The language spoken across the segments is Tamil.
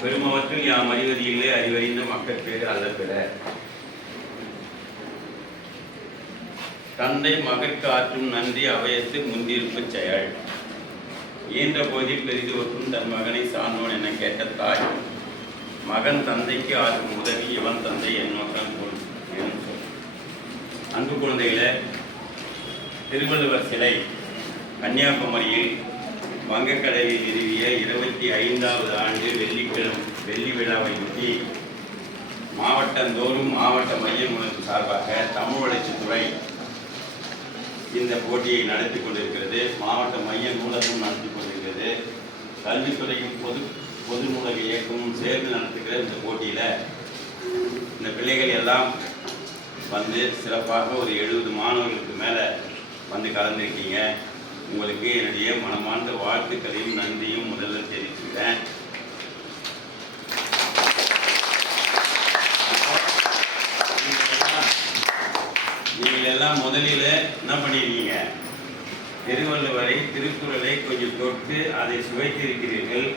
பெருமவற்றில் யாம் அறிவதியில்லை அறிவறிந்த மக்கள் பேரு அல்ல பெற. தந்தை மகற்கு ஆற்றும் நன்றி அவையத்து முந்திருப்பு செயல். இயன்ற போதில் பெரிதுவற்றும் தன் மகனை சார்ந்தோன் என கேட்ட தாய், மகன் தந்தைக்கு ஆற்றும் உதவி இவன் தந்தை என்னோட்டம் சொல். அன்பு குழந்தைகளே, திருவள்ளுவர் சிலை கன்னியாகுமரியில் வங்கக்கடலில் நிறுவிய 25வது ஆண்டு வெள்ளி விழாவையொட்டி மாவட்டந்தோறும் மாவட்ட மையங்களுக்கு சார்பாக தமிழ் வளர்ச்சித்துறை இந்த போட்டியை நடத்தி கொண்டிருக்கிறது. மாவட்ட மைய நூலகம் நடத்தி கொண்டிருக்கிறது. கல்வித்துறையும் பொது நூலக இயக்கமும் சேர்ந்து நடத்துகிற இந்த போட்டியில் இந்த பிள்ளைகள் எல்லாம் வந்து சிறப்பாக ஒரு 70 மாணவர்களுக்கு மேலே வந்து கலந்துருக்கீங்க. உங்களுக்கு என்னுடைய மனமார்ந்த வாழ்த்துக்களையும் நன்றியும் முதல்ல தெரிவிச்சுக்கிறேன். நீங்கள் எல்லாம் முதலில் என்ன பண்ணியிருக்கீங்க? திருவள்ளுவரை திருக்குறளை கொஞ்சம் தொட்டு அதை சுவைத்திருக்கிறீர்கள்.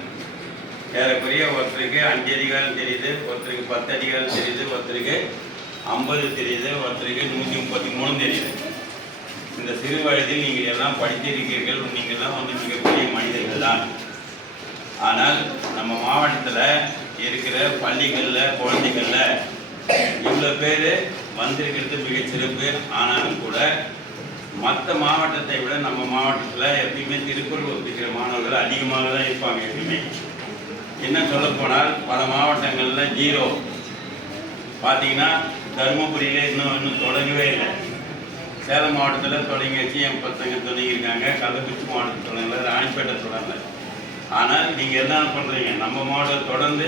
ஏறக்குறைய ஒருத்தருக்கு 5 அதிகாரம் தெரியுது, ஒருத்தருக்கு 10 அதிகாரம் தெரியுது, ஒருத்தருக்கு 50 தெரியுது, ஒருத்தருக்கு 133 தெரியுது. இந்த சிறு வயதில் நீங்கள் எல்லாம் படித்திருக்கிறீர்கள். நீங்கள் எல்லாம் வந்து மிகப்பெரிய மனிதர்கள் தான். ஆனால் நம்ம மாவட்டத்தில் இருக்கிற பள்ளிகளில் குழந்தைகளில் இவ்வளோ பேர் வந்திருக்கிறது மிகச்சிறப்பு. ஆனாலும் கூட மற்ற மாவட்டத்தை விட நம்ம மாவட்டத்தில் எப்பயுமே திருக்குறள் ஒப்பிக்கிற மாணவர்கள் அதிகமாக தான் இருப்பாங்க. எப்பயுமே என்ன சொல்லப்போனால் பல மாவட்டங்களில் 0. பார்த்தீங்கன்னா தருமபுரியில் இன்னும் தொடங்கவே இல்லை. சேலம் மாவட்டத்தில் தொடங்கியாச்சு, என் பசங்க தொடங்கியிருக்காங்க. கள்ளக்குறிச்சி மாவட்டத்தில் தொடங்கல, ராணிப்பேட்டை தொடங்கல. ஆனால் நீங்கள் என்ன பண்ணுறீங்க? நம்ம மாவட்டம் தொடர்ந்து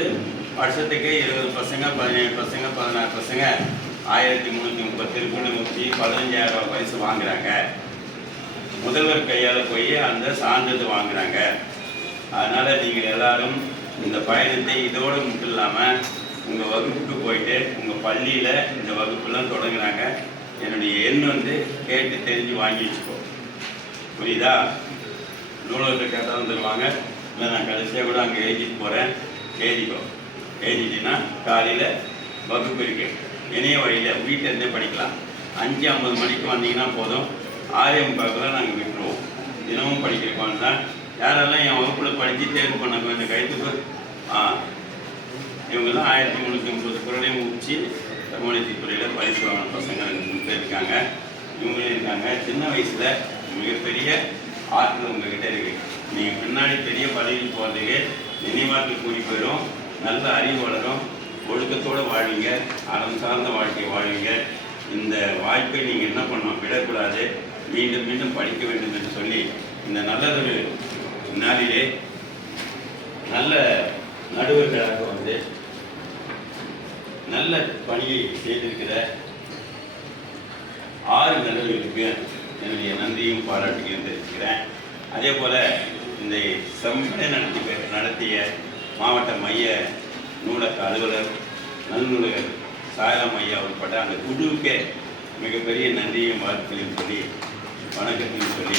வருஷத்துக்கு 20 பசங்க, 17 பசங்க, 16 பசங்க 1330 திருக்குறள் முற்றி 15,000 ரூபாய் பரிசு வாங்குறாங்க. முதல்வர் கையால் போய் அந்த சான்றிதழ் வாங்குறாங்க. அதனால் நீங்கள் எல்லாரும் இந்த பயணத்தை இதோடு மட்டும் இல்லாமல் உங்கள் வகுப்புக்கு போயிட்டு உங்கள் பள்ளியில் இந்த வகுப்புலாம் தொடங்குறாங்க. என்னுடைய எண் வந்து கேட்டு தெரிஞ்சு வாங்கி வச்சுக்கோ. புரியுதா? நூலகத்தில் கேட்டாலும் தருவாங்க. இல்லை நான் கடைசியாக கூட அங்கே எழுதிட்டு போகிறேன், எழுதிக்கோ. எழுதிட்டீங்கன்னா காலையில் வகுப்பு இருக்கு. இணைய வழியில் வீட்டிலேருந்தே படிக்கலாம். 5:50 மணிக்கு வந்தீங்கன்னா போதும். 6:45 நாங்கள் விட்டுருவோம். தினமும் படிக்கிறோம் தான். யாரெல்லாம் என் வகுப்பில் படித்து தேர்வு பண்ணாங்க இந்த கைத்துக்கு இவங்கெல்லாம் 1330 குரலையும் முடிச்சு தமிழகத்துத் துறையில் பரிசு வாங்கின பசங்க 2 பேர் இருக்காங்க. இவங்களும் இருக்காங்க. சின்ன வயசில் மிகப்பெரிய ஆற்றல் உங்கள்கிட்ட இருக்குது. நீங்கள் பின்னாடி பெரிய பதவியில் போகிறதுக்கு நினைவாற்றல் கூடி போயிடும். நல்ல அறிவு வளரும். ஒழுக்கத்தோடு வாழ்வீங்க. அறம் சார்ந்த வாழ்க்கை வாழ்வீங்க. இந்த வாய்ப்பை நீங்கள் என்ன பண்ணணும்? விடக்கூடாது. மீண்டும் மீண்டும் படிக்க வேண்டும் என்று சொல்லி இந்த நல்லதொரு நாளிலே நல்ல நடுவர்களாக வந்து நல்ல பணியை செய்திருக்கிற 6 நடுவர்களுக்கு என்னுடைய நன்றியும் பாராட்டியும் தெரிவிக்கிறேன். அதே போல் இந்த செம்மனை நடத்திய மாவட்ட மைய நூலக அலுவலர், நல்நூலகர் சாயலாம் ஐயா உட்பட்ட அந்த குழுவுக்கே மிகப்பெரிய நன்றியும் வாழ்த்துக்களையும் சொல்லி வணக்கத்தையும் சொல்லி